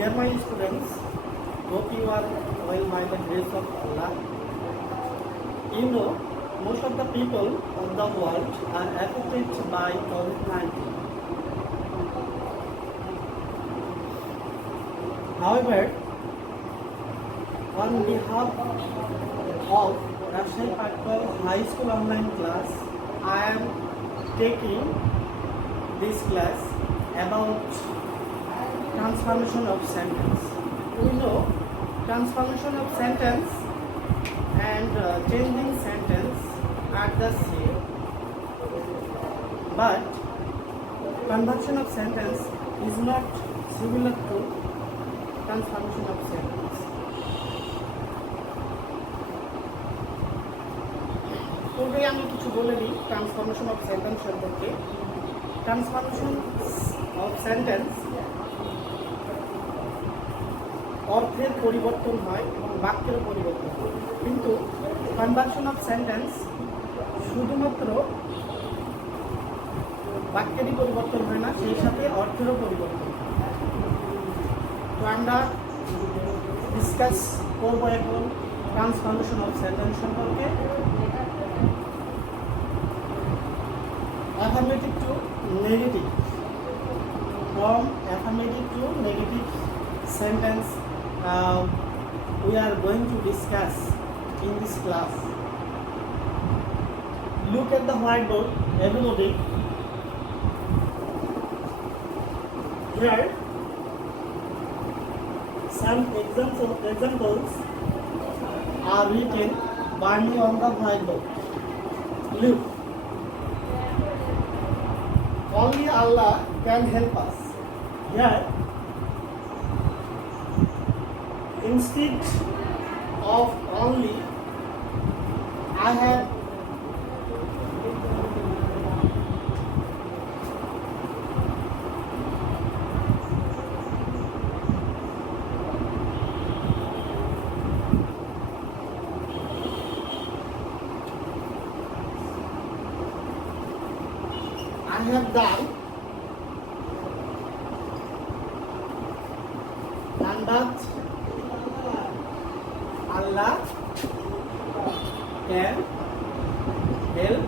Dear my students, hope you are well by the grace of Allah. You know, most of the people of the world are affected by COVID-19. However, on behalf of Rajshahi Patpal High School online class, I am taking this class about transformation of sentence. We know transformation of sentence and changing sentence are the same, but conversion of sentence is not similar to transformation of sentence. পূর্বে আমি কিছু বলে দিই transformation of sentence সম্পর্কে। Transformation of sentence অর্থের পরিবর্তন হয় এবং বাক্যেরও পরিবর্তন হয়, কিন্তু কনভার্সন অফ সেন্টেন্স শুধুমাত্র বাক্যেরই পরিবর্তন হয় না, সেই সাথে অর্থেরও পরিবর্তন হয়। তো আমরা ডিসকাস করবো এখন ট্রান্সফরমেশন অফ সেন্টেন্স সম্পর্কে। Affirmative to negative. From affirmative to negative sentence we are going to discuss in this class. Look at the whiteboard, everybody. Here some examples are written by me on the whiteboard. Look. Only Allah can help us. Here, instead of only, I have done, and that Allah can help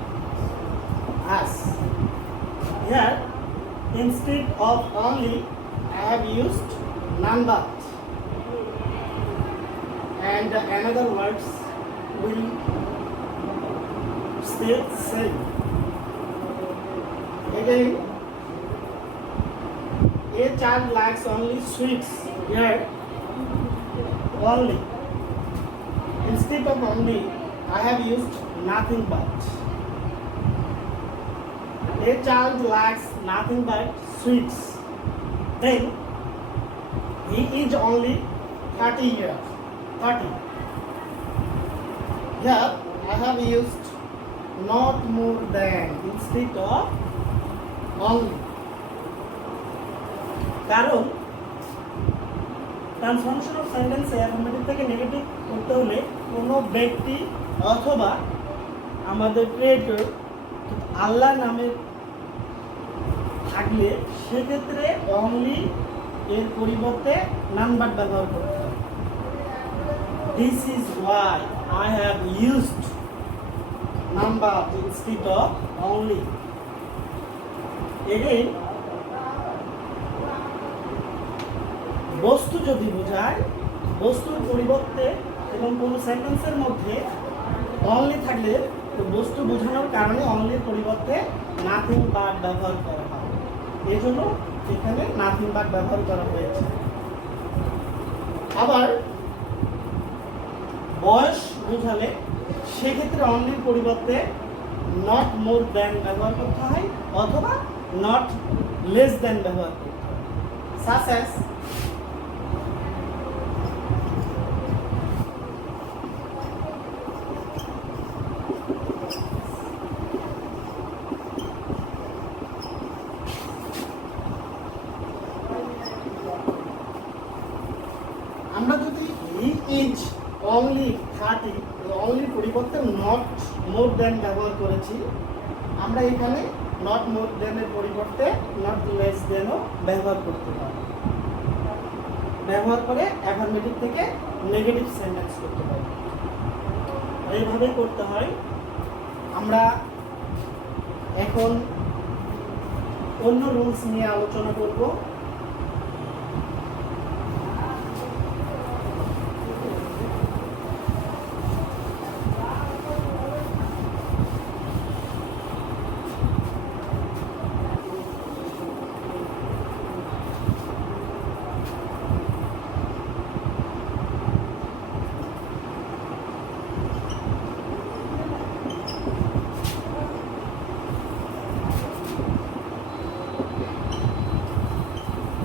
us. Here, instead of only, I have used none but, and another words will stay same. Again, a child likes only sweets. Here, only. Instead of only, I have used nothing but. A child likes nothing but sweets. Then, he is only 30 years. 30. Here, I have used not more than instead of only. কারণ transformation of সেন্টেন্সে অ্যাফার্মেটিভ থেকে নেগেটিভ করতে হলে কোনো ব্যক্তি অথবা আমাদের ক্রিয়েটর আল্লাহ নামে থাকলে সেক্ষেত্রে অনলি এর পরিবর্তে নান বাট ব্যবহার করতে হবে। This is Y I have used none but instead of only. Again, বস্তু যদি বোঝায়, বস্তুর পরিবর্তে এবং কোনো সেন্টেন্সের মধ্যে অনলি থাকলে বস্তু বোঝানোর কারণে অনলির পরিবর্তে নাথিং বাট ব্যবহার করা হয়। এই জন্য এখানে নাথিং বাট ব্যবহার করা হয়েছে। আবার বয়স বোঝালে সেক্ষেত্রে অনলির পরিবর্তে নট মোর দ্যান ব্যবহার করতে হয় অথবা নট লেস দ্যান ব্যবহার করতে হয়। সাচ অ্যাজ আমরা যদি হি ইজ অনলি 30 অনলি পরিবর্তে নট মোর দ্যান ব্যবহার করেছি, আমরা এখানে নট মোর দেনের পরিবর্তে নট লেস দেনও ব্যবহার করতে পারি। ব্যবহার করে অ্যাফার্মেটিভ থেকে নেগেটিভ সেন্টেন্স করতে পারি। এইভাবে করতে হয়। আমরা এখন অন্য রুলস নিয়ে আলোচনা করব।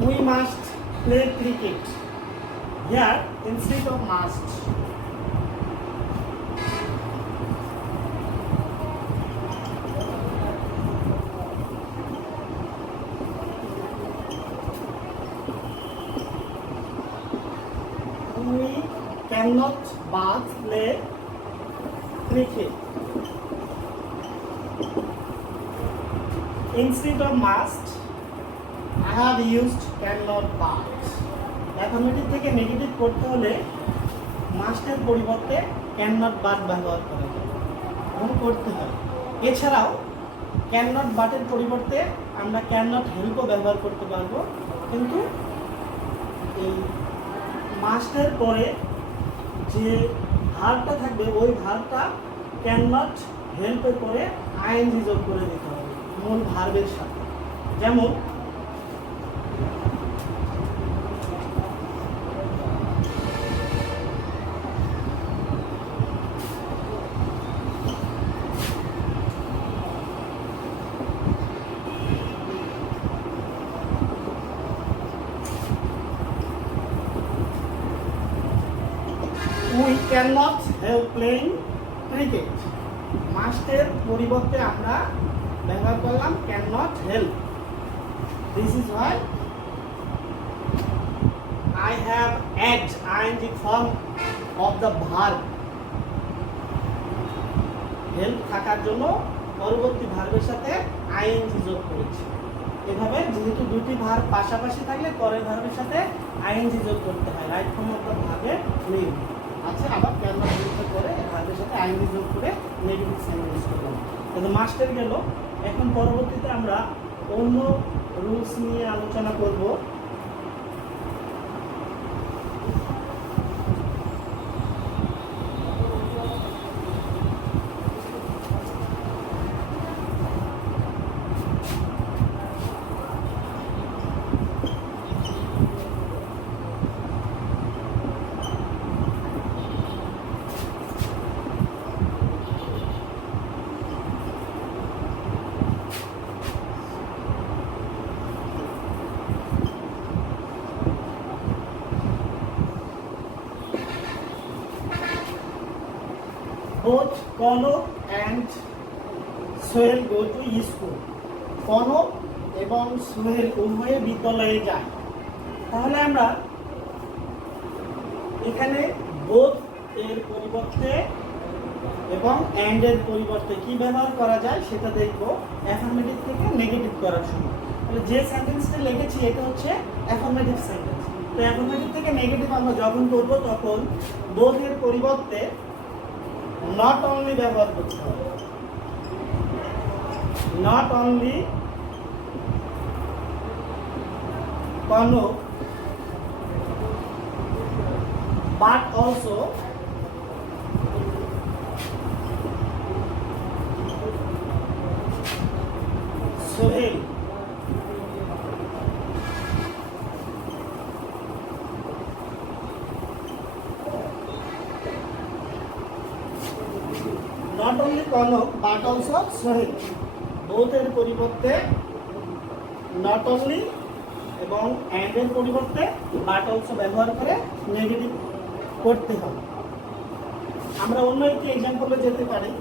We must play cricket. Here, instead of must. We cannot but play cricket. Instead of must, I have used cannot but. Affirmative থেকে নেগেটিভ করতে হলে মাস্টের পরিবর্তে ক্যাননট বাট ব্যবহার করা যায় এবং করতে হয়। এছাড়াও ক্যাননট বাটের পরিবর্তে আমরা ক্যাননট হেল্পও ব্যবহার করতে পারবো, কিন্তু এই মাস্টের পরে যে ভার্বটা থাকবে ওই ভার্বটা ক্যাননট হেল্পের পরে আইএনজি যোগ করে দিতে হবে মূল ভার্বের সাথে। যেমন we cannot help playing cricket. মাস্টের পরিবর্তে আমরা ব্যবহার করলাম cannot help. This is why I have add ing form of the verb. help থাকার জন্য পরবর্তী ভার্বের সাথে ing যোগ করেছি। এভাবে যেহেতু দুটি ভার্ব পাশাপাশি থাকলে পরের ভার্বের সাথে ing যোগ করতে হয় রাইট ফর্ম অফ দ্য ভার্বে নেই। আচ্ছা, আবার ক্যানভাস ইউজ করে ভার্বের সাথে আইএনজি যোগ করে নেগেটিভ সেন্টেন্স করলাম। তাহলে মাস্টার গেল। এখন পরবর্তীতে আমরা অন্য রুলস নিয়ে আলোচনা করব। Both Konok and Sohail go to school. Konok এবং সোহেল উভয়ে বিদ্যালয়ে যায়। তাহলে আমরা এখানে বোথ এর পরিবর্তে এবং অ্যান্ড এর পরিবর্তে কি ব্যবহার করা যায় সেটা দেখব অ্যাফার্মেটিভ থেকে নেগেটিভ করার সময়। তাহলে যে সেন্টেন্সটা লিখেছি এটা হচ্ছে অ্যাফার্মেটিভ সেন্টেন্স। তো অ্যাফার্মেটিভ থেকে নেগেটিভ আমরা যখন করব তখন বোথ এর পরিবর্তে নট অনলি ব্যবহার করতে হবে। Not only Konok but also Sohail. Not only Konok but also Sohail. Both এর পরিবর্তে not only এবং অ্যান্ড এর পরিবর্তে বাট অলসো ব্যবহার করে নেগেটিভ করতে হবে। আমরা অন্য একটি এক্সাম্পলে যেতে পারি।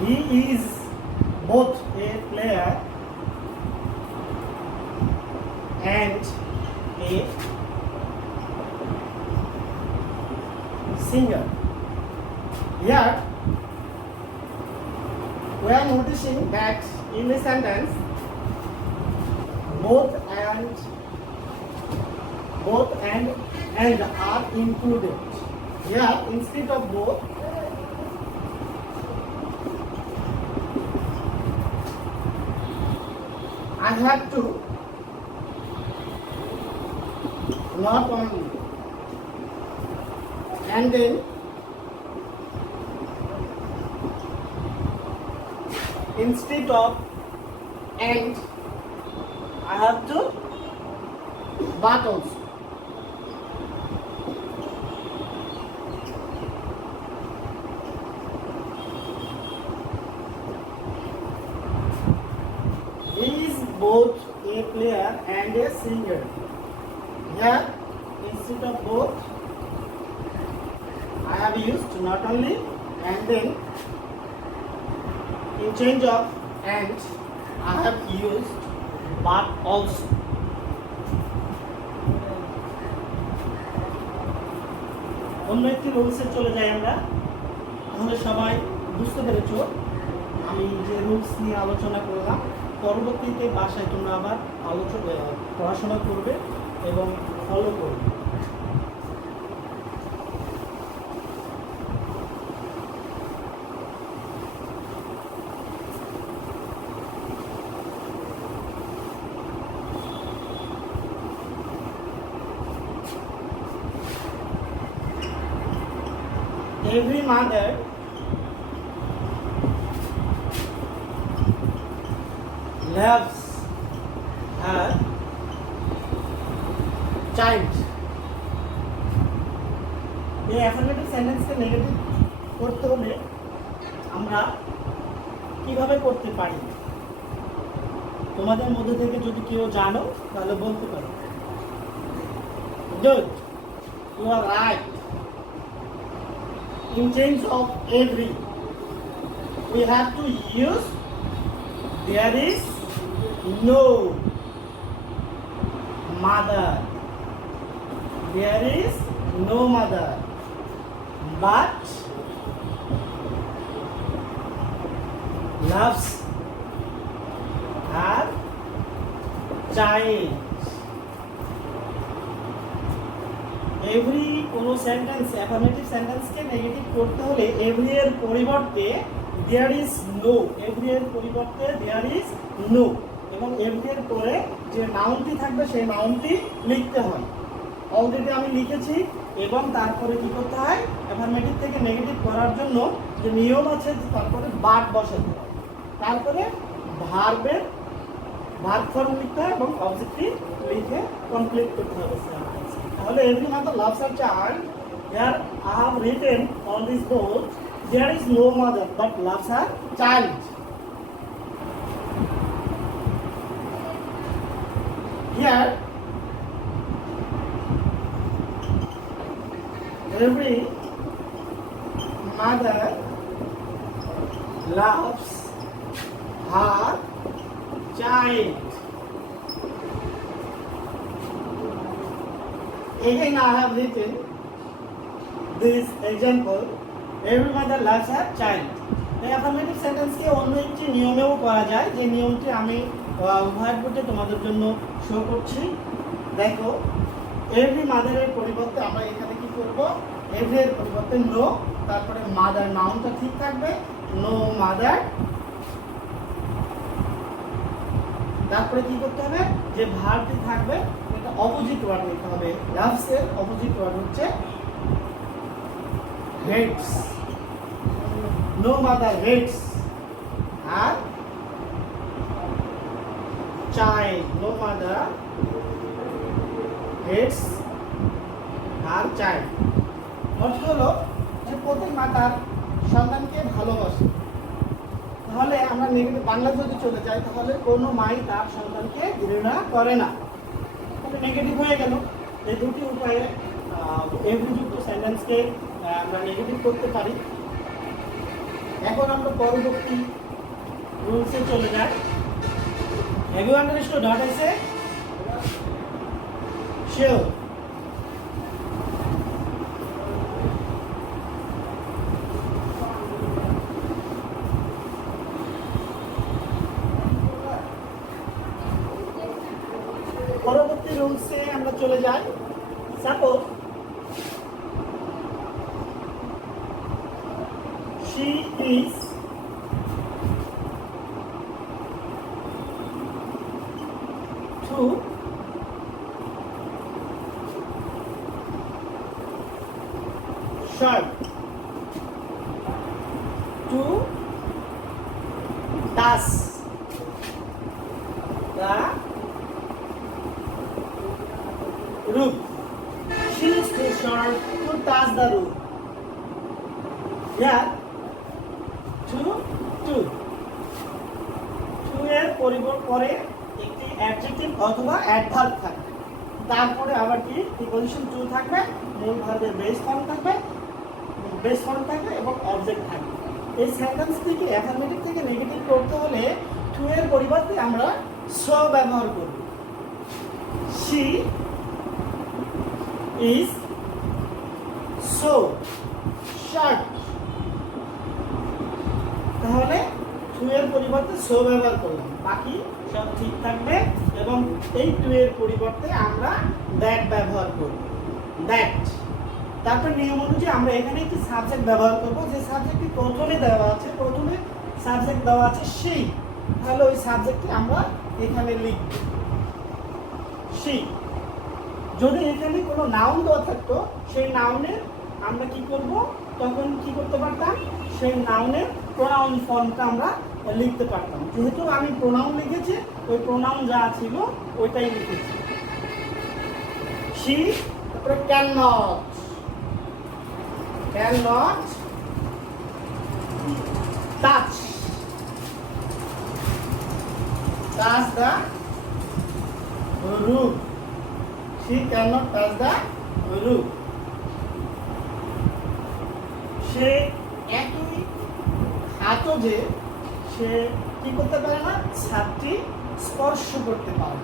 He is both a player and a singer. Here we are noticing that in the sentence both and are included. Here instead of both I have to not only and then instead of and I have to but also. He is both a player and a singer. Here instead of both I have used not only and then in change of and I have used but also. অন্য একটি রুলসে চলে যাই আমরা। তাহলে সবাই বুঝতে পেরেছো আমি যে রুলস নিয়ে আলোচনা করলাম। পরবর্তীতে বাসায় তোমরা আবার পড়াশোনা করবে এবং ফলো করবে। Every mother loves her child. এই অ্যাফার্মেটিভ সেন্টেন্সকে নেগেটিভ করতে হলে আমরা কিভাবে করতে পারি? তোমাদের মধ্যে থেকে যদি কেউ জানো তাহলে বলতে পারো। Good, you are right. In change of every, we have to use there is no mother. There is no mother, but loves her child. Every কোনো সেন্টেন্স অ্যাফার্মেটিভ সেন্টেন্সকে নেগেটিভ করতে হলে এভরি এর পরিবর্তে দেয়ার ইজ নো, এভরি এর পরিবর্তে there is no এবং এভরি এর পরে যে নাউনটি থাকবে সেই নাউনটি লিখতে হয়। অলরেডি আমি লিখেছি এবং তারপরে কি করতে হয়? অ্যাফার্মেটিভ থেকে নেগেটিভ করার জন্য যে নিয়ম আছে তারপরে বাট বসাতে হয়, তারপরে ভার্ব ফর্ম লিখতে হয় এবং অবজেক্টিভ লিখে কমপ্লিট করতে হবে। তাহলে every mother loves her child. Here I have written on this board, there is no mother but loves her child. Here every mother loves her child. Again I have written this example, every mother loves her child. এই অ্যাফার্মেটিভ সেন্টেন্সকে অন্য একটি নিয়মেও করা যায়, যে নিয়মটি আমি হোয়াইট বোর্ডে তোমাদের জন্য শো করছি। দেখো, এভরি মাদারের পরিবর্তে আমরা এখানে কি করব? এভরি এর পরিবর্তে নো, তারপরে মাদার নাউনটা ঠিক থাকবে, নো মাদার। তারপরে কি করতে হবে? যে ভার্বটি থাকবে এটা অপোজিট ওয়ার্ড নিতে হবে। লাভস এর অপোজিট ওয়ার্ড হচ্ছে হেটস। নো মাদার হেটস আর চাইল্ড। নো মাদার হেটস আর চাইল্ড। অর্থ হলো যে প্রত্যেক মা তার সন্তানকে ভালোবাসে। তাহলে আমরা নেগেটিভ বাংলা যদি চলে যাই তাহলে কোনো মাই তার সন্তানকে ঘৃণা করে না। তাহলে নেগেটিভ হয়ে গেল। এই দুটি উপায়ে এভরিযুক্ত সেন্টেন্সকে আমরা নেগেটিভ করতে পারি। এখন আমরা পরবর্তী রুলসে চলে যাই। Have you understood what I say? Sure. রুলসে আমরা চলে যাই। Suppose she is to short to touch the roof. She is too short to touch the roof. Yeah. Two এর পরে একটি অ্যাডজেক্টিভ অথবা অ্যাডভার্ব থাকবে, তারপরে আবার কি প্রিপজিশন টু থাকবে, মূল ভার্বের বেস ফর্ম থাকবে এবং অবজেক্ট থাকবে। এই সেন্টেন্স থেকে অ্যাফার্মেটিভ থেকে নেগেটিভ করতে হলে টু এর পরিবর্তে আমরা সো ব্যবহার করব। শি ইজ সো শর্ট, তাহলে টু এর পরিবর্তে সো ব্যবহার করলাম, বাকি সব ঠিক থাকবে। এবং এই টু এর পরিবর্তে আমরা দ্যাট ব্যবহার করব, দ্যাট। তারপর নিয়ম অনুযায়ী আমরা এখানে একটি সাবজেক্ট ব্যবহার করব, যে সাবজেক্টটি প্রথমে দেওয়া আছে, প্রথমে সাবজেক্ট দেওয়া আছে সেই, তাহলে ওই সাবজেক্টটি আমরা এখানে লিখব সেই। যদি এখানে কোনো নাউন দেওয়া থাকতো, সেই নাউনের আমরা কি করব, তখন কি করতে পারতাম, সেই নাউনের প্রোনাউন ফর্মটা আমরা লিখতে পারতাম। যেহেতু আমি প্রোনাউন লিখেছি, ওই প্রোনাউন যা ছিল ওইটাই লিখেছি। শি, তারপরে can not touch the roof. She can not touch the roof. সে একই হাতও যে সে কি করতে পারে না, ছাদটি স্পর্শ করতে পারে।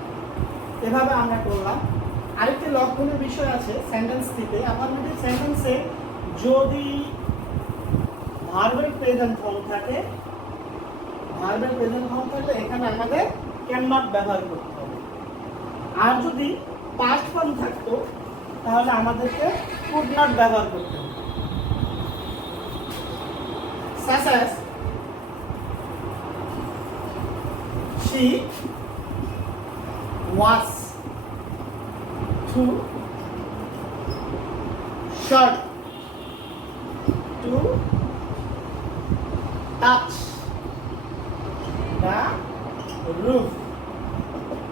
এভাবে আমরা করলাম। আরেকটি লক্ষণীয় বিষয় আছে সেন্টেন্সটিতে, অ্যাফার্মেটিভ সেন্টেন্সে যদি ভার্বের প্রেজেন্ট ফর্ম থাকে, এখানে আমাদের ক্যান নট ব্যবহার করতে হবে। আর যদি পাস্ট ফর্ম থাকতো, তাহলে আমাদেরকে কুড নট ব্যবহার করতে হবে। Such as she was too short to touch the roof.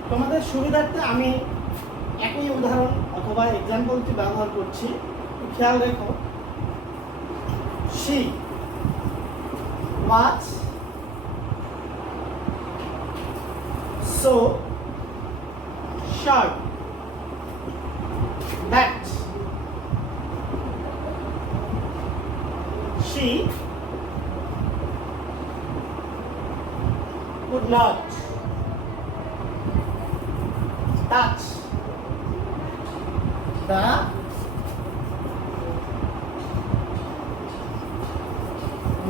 তোমাদের সুবিধার্থে আমি একই উদাহরণ অথবা এক্সাম্পলটি ব্যবহার করছি, খেয়াল রেখো। she was so short that she could not touch the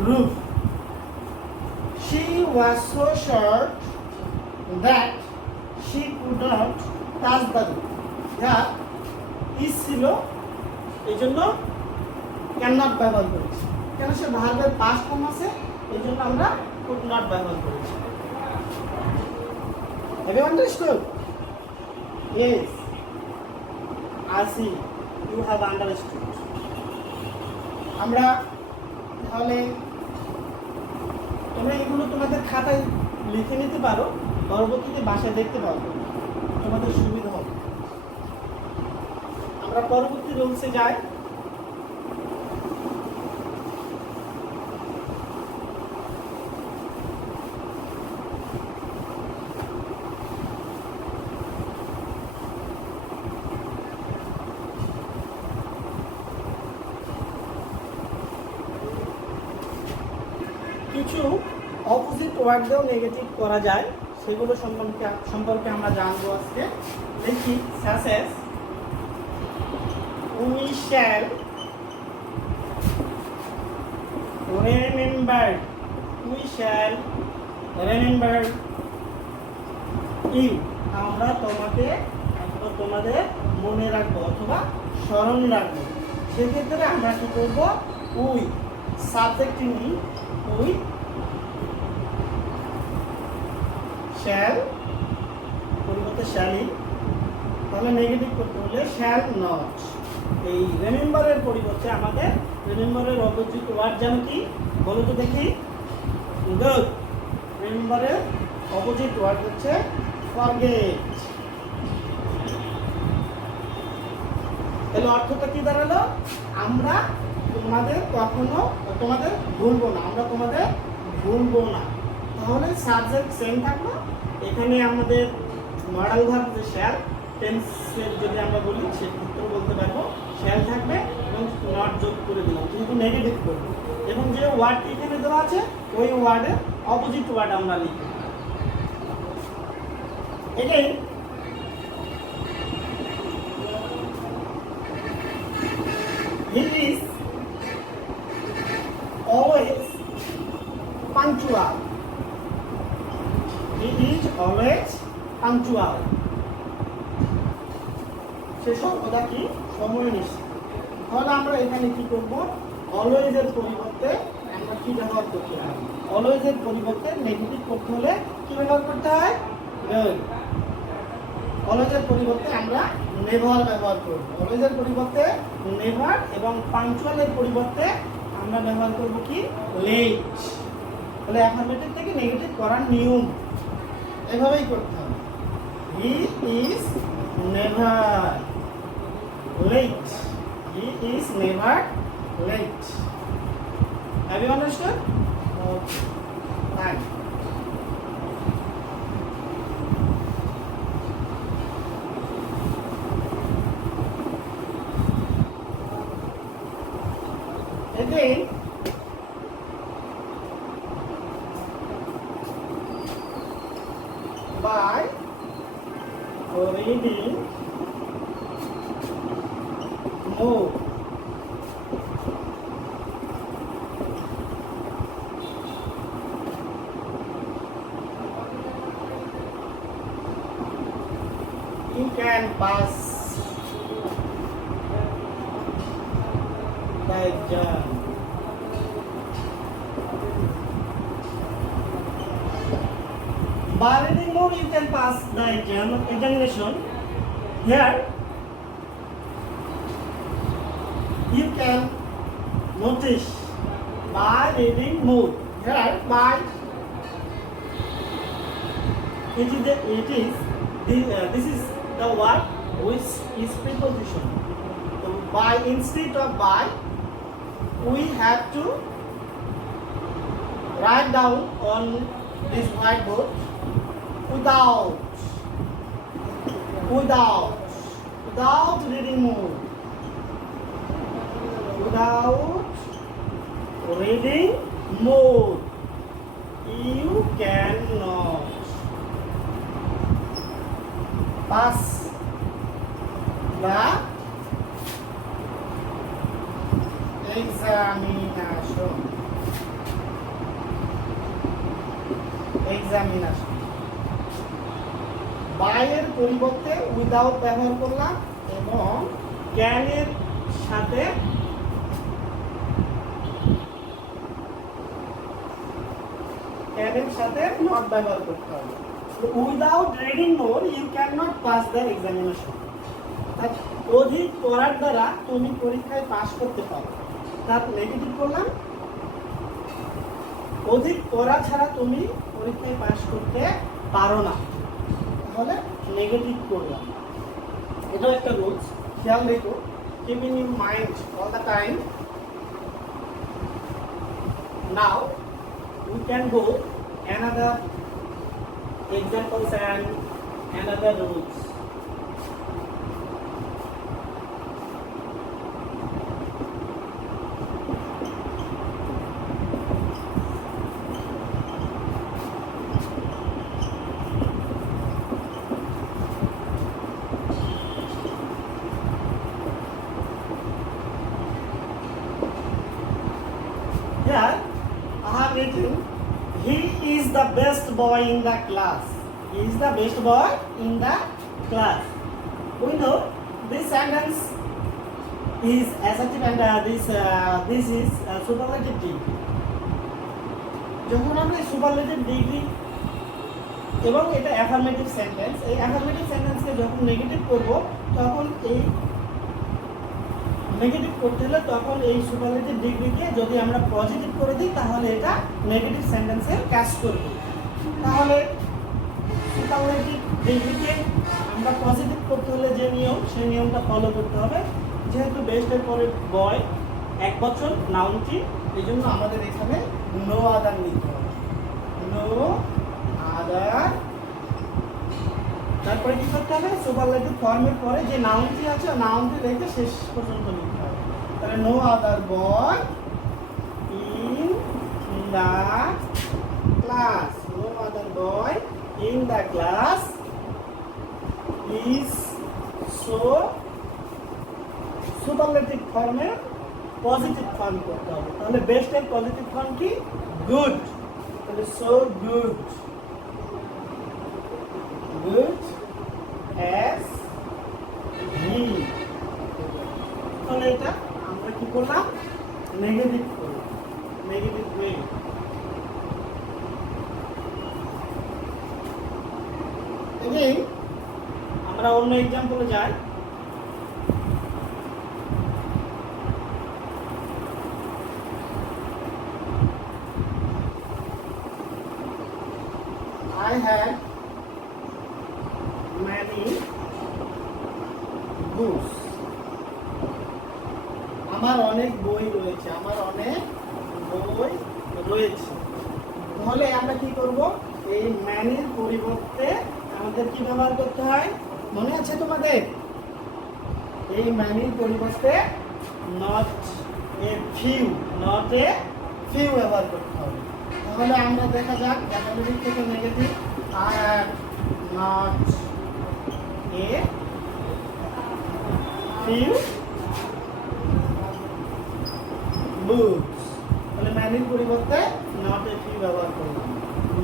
roof. She was so short that she could not touch the roof. যা ইজ ছিল, এই জন্য ক্যান নট ব্যবহার করেছি। কেন, সে ভার্বের পাস্ট ফর্ম আছে, এই জন্য আমরা কুড নট ব্যবহার করেছি। Have you understood? Yes, I see you have understood. আমরা তাহলে তোমরা এগুলো তোমাদের খাতায় লিখে নিতে পারো, পরবর্তীতে বাসায় দেখতে পারবে, তোমাদের সুবিধা হবে। আমরা পরবর্তী রুলসে যাই। কিছু অপোজিট ওয়ার্ড দিয়েও নেগেটিভ করা যায়, সেগুলো সম্পর্কে আমরা জানবো আজকে। দেখি, such as we shall remember you, আমরা তোমাকে তোমাদের মনে রাখবো অথবা স্মরণ রাখবো। সেক্ষেত্রে আমরা কি করবো, উই সাবজেক্ট নিই, উই শ্যাল পরিবর্তে শ্যালি, তাহলে নেগেটিভ করতে হলে শ্যাল নট। এই রিমেম্বারের পরিবর্তে আমাদের রিমেম্বারের অপোজিট ওয়ার্ড যেন কি বলো তো দেখি। গুড। রিমেম্বারের অপোজিট ওয়ার্ড হচ্ছে ফরগেট। তাহলে অর্থটা কি দাঁড়ালো, আমরা তোমাদের কখনো তোমাদের ভুলবো না, আমরা তোমাদের ভুলবো না। তাহলে সাবজেক্ট সেম থাকলো, এখানে আমাদের মডেল ভার্ব যে শ্যাল, টেন্সের যদি আমরা বলি সেক্ষেত্রেও বলতে পারবো শ্যাল থাকবে এবং নট যোগ করে দিলাম, কিন্তু নেগেটিভ করবো। এবং যে ওয়ার্ডটি এখানে দেওয়া আছে ওই ওয়ার্ডের অপোজিট ওয়ার্ড আমরা লিখব। Again he is always punctual. He is always punctual. সে সর্বদা কি সময়নিষ্ঠ। তাহলে আমরা এখানে কি করব, অলওয়েজ এর পরিবর্তে আমরা কি ব্যবহার করতে হয়, অলওয়েজ এর পরিবর্তে নেগেটিভ করতে হলে কি ব্যবহার করতে হয়, অলওয়েজ এর পরিবর্তে আমরা নেভার ব্যবহার করব। অলওয়েজ এর পরিবর্তে নেভার এবং পাংচুয়াল এর পরিবর্তে আমরা ব্যবহার করব কি, লেট। তাহলে অ্যাফার্মেটিভ থেকে নেগেটিভ করার নিয়ম এভাবেই করতে হবে। He is never late, he is never late. Have you understood? Okay, thank you. Again, by reading more, you can pass the exam. By reading more, you can pass the examination. Here, you can notice by reading more. Here, by this is the word which is preposition. So by instead of by, we have to write down on this whiteboard without reading more. Without reading more, you cannot pass the examination. বাইয়ের পরিবর্তে উইদাউট ব্যবহার করলাম এবং ক্যানের সাথে নট ব্যবহার করতে হবে। Without reading more you can not pass the examination. অধিক পড়ার দ্বারা তুমি পরীক্ষায় পাস করতে পারো, তার নেগেটিভ করলাম। অধিক পড়া ছাড়া তুমি পরীক্ষায় পাস করতে পারো না, তাহলে নেগেটিভ করলাম। এটাও একটা রুলস, খেয়াল রেখো, keeping in mind all the time. Now we can go another examples and another rules. Here I have written, he is the best boy in the class. He is the best boy in the class. We know this sentence is assertive and this is superlative degree. যখন আমরা superlative degree এবং এটা affirmative sentence, এই অ্যাফার্মেটিভ সেন্টেন্সকে যখন নেগেটিভ করব তখন এই নেগেটিভ করতে হলে তখন এই সুপারলেটিভ ডিগ্রিকে যদি আমরা পজিটিভ করে দিই তাহলে এটা নেগেটিভ সেন্টেন্সের কাজ করবে। তাহলে সুপারলেটিভ ডিগ্রিকে আমরা পজিটিভ করতে হলে যে নিয়ম সেই নিয়মটা ফলো করতে হবে। যেহেতু বেস্টের পরে বয় এক বছর নাউনটি, এই জন্য আমাদের এখানে নো আদার নিতে হবে, নো আদার। তারপরে কি করতে হবে, সুপারলেটিভ ফর্মের পরে যে নাউনটি আছে নাউনটি রেখে শেষ পর্যন্ত লিখতে হবে। তাহলে no other boy in the class, no other boy in the class is so, superlative ফর্মে পজিটিভ ফর্ম করতে হবে। তাহলে বেস্টের পজিটিভ ফর্ম কি, গুড। তাহলে so good, good as he. তাহলে এটা আমরা কি করলাম, নেগেটিভ করলাম, নেগেটিভ ওয়ে। এগেইন আমরা অন্য এক্সাম্পলে যাই। I had many books. আমার অনেক বই রয়েছে, আমার অনেক বই রয়েছে। তাহলে আমরা কি করব, এই ম্যানির পরিবর্তে আমাদের কি ব্যবহার করতে হয়, মনে আছে তোমাদের? এই ম্যানির পরিবর্তে not a few, not a few ব্যবহার করতে হবে। তাহলে আমরা দেখা যাক অ্যাফার্মেটিভ থেকে negative, I have not a few books. তাহলে ম্যানির পরিবর্তে নট এ ফিউ ব্যবহার করলাম।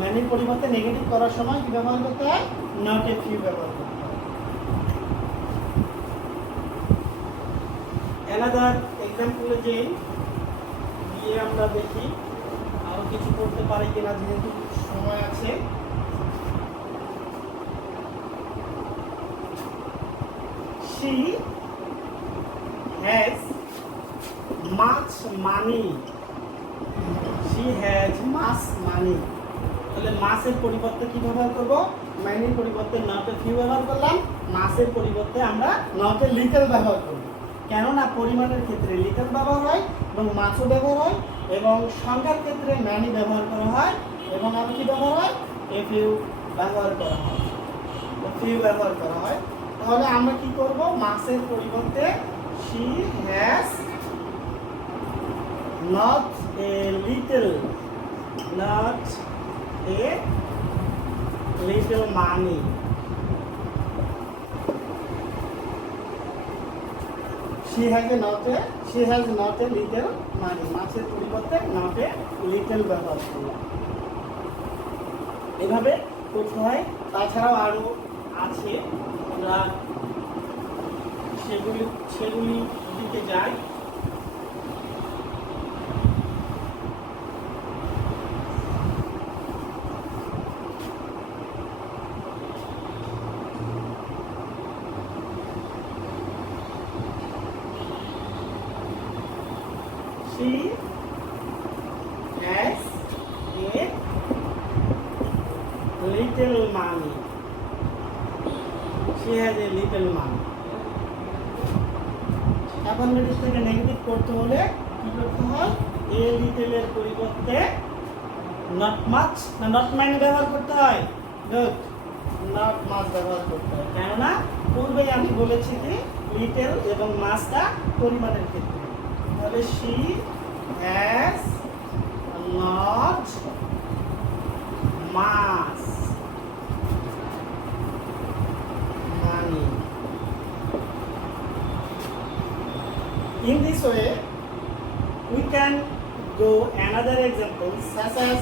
ম্যানির পরিবর্তে নেগেটিভ করার সময় কি ব্যবহার করতে হয়, নট এ ফিউ ব্যবহার করতে হয়। অ্যানাদার এক্সাম্পলে যেই গিয়ে আমরা দেখি আরো কিছু করতে পারি কিনা, যেহেতু সময় আছে। She has much money. She has much money. তাহলে মাসের পরিবর্তে কি ব্যবহার করব, মানির পরিবর্তে নট এ ফিউ ব্যবহার করলাম, মাসের পরিবর্তে আমরা নট এ লিটল ব্যবহার করব। কেননা পরিমাণের ক্ষেত্রে লিটল ব্যবহার হয় এবং মাছও ব্যবহার হয়, এবং সংখ্যার ক্ষেত্রে ম্যানি ব্যবহার করা হয়, এবং আর কি ব্যবহার হয়, এ ফিউ ব্যবহার করা হয়, ফিউ ব্যবহার করা হয়। তাহলে আমরা কি করব, মাছের পরিবর্তে she has not a little, not a little money. She has not a little money. মাছের পরিবর্তে not a little ব্যবহার করলাম। এভাবে করতে হয়। তাছাড়াও আরো আছে, আমরা সেগুলি দিকে যাই। She has a little money. She has a little money. Affirmative থেকে নেগেটিভ করতে হলে কি করতে হয়, এ লিটলের পরিবর্তে নট মাচ না নট মাইনি ব্যবহার করতে হয়, গুড, নট মাচ ব্যবহার করতে হয়। কেননা পূর্বেই আমি বলেছি কি লিটল এবং মাছটা পরিমাণের ক্ষেত্রে। তাহলে she has not much money. In this way, we can go another example such as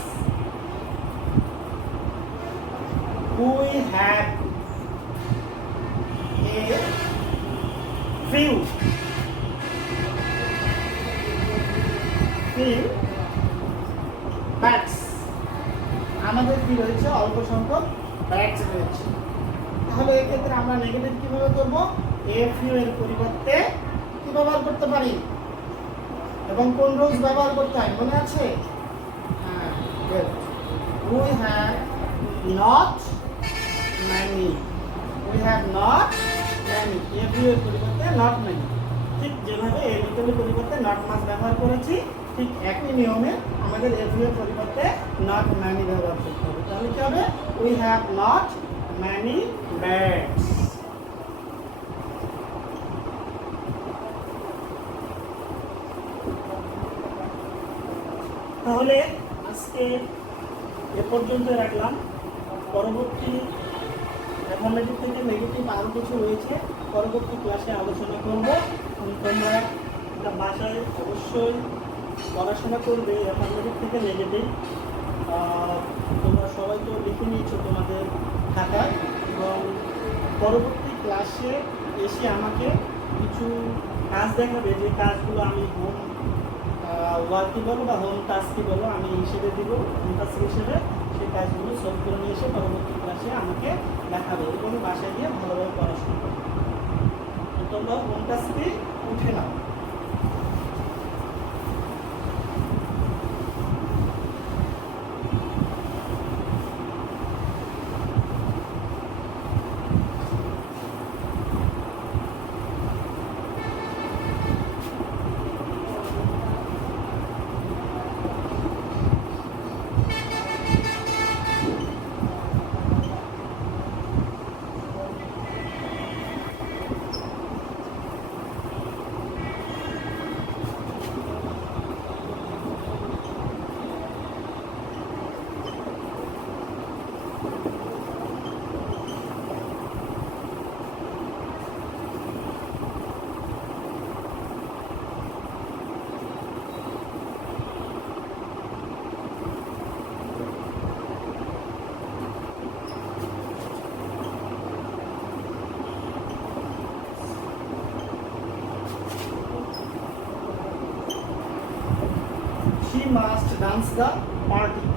we have a few bats আমাদের কি রয়েছে অল্প সংখ্যক ব্যাটস রয়েছে তাহলে এই ক্ষেত্রে আমরা নেগেটিভ কিভাবে করব a few এর পরিবর্তে কি ব্যবহার করতে পারি এবং কোন রুলস ব্যবহার করতে হয় মনে আছে হ্যাঁ we have not many we have not many a few এর পরিবর্তে not many ঠিক যেভাবে এই লিটলের পরিবর্তে not much ব্যবহার করেছি ঠিক একই নিয়মে আমাদের a few এর পরিবর্তে not many ব্যবহার করতে হবে তাহলে কি হবে we have not many birds তাহলে আজকে এ পর্যন্ত রাখলাম পরবর্তী অ্যাফার্মেটিভ থেকে নেগেটিভ আরও কিছু রয়েছে পরবর্তী ক্লাসে আলোচনা করব তোমরা এটা বাসায় অবশ্যই পড়াশোনা করবে অ্যাফার্মেটিভ থেকে নেগেটিভ তোমরা সবাই তো লিখে নিয়েছো তোমাদের খাতায় এবং পরবর্তী ক্লাসে এসে আমাকে কিছু কাজ দেখাবে যে কাজগুলো আমি হোম ওয়ার্ক বলো বা হোম টাস্ক বলো আমি হিসেবে দিব হোম টাস্ক হিসেবে সেই কাজগুলো সলভ করে নিয়ে এসে পরবর্তী ক্লাসে আমাকে দেখাবে এবং বাসায় গিয়ে ভালোভাবে পড়াশোনা করবে তোমরা হোম টাস্কটি উঠে নাও She must dance the party.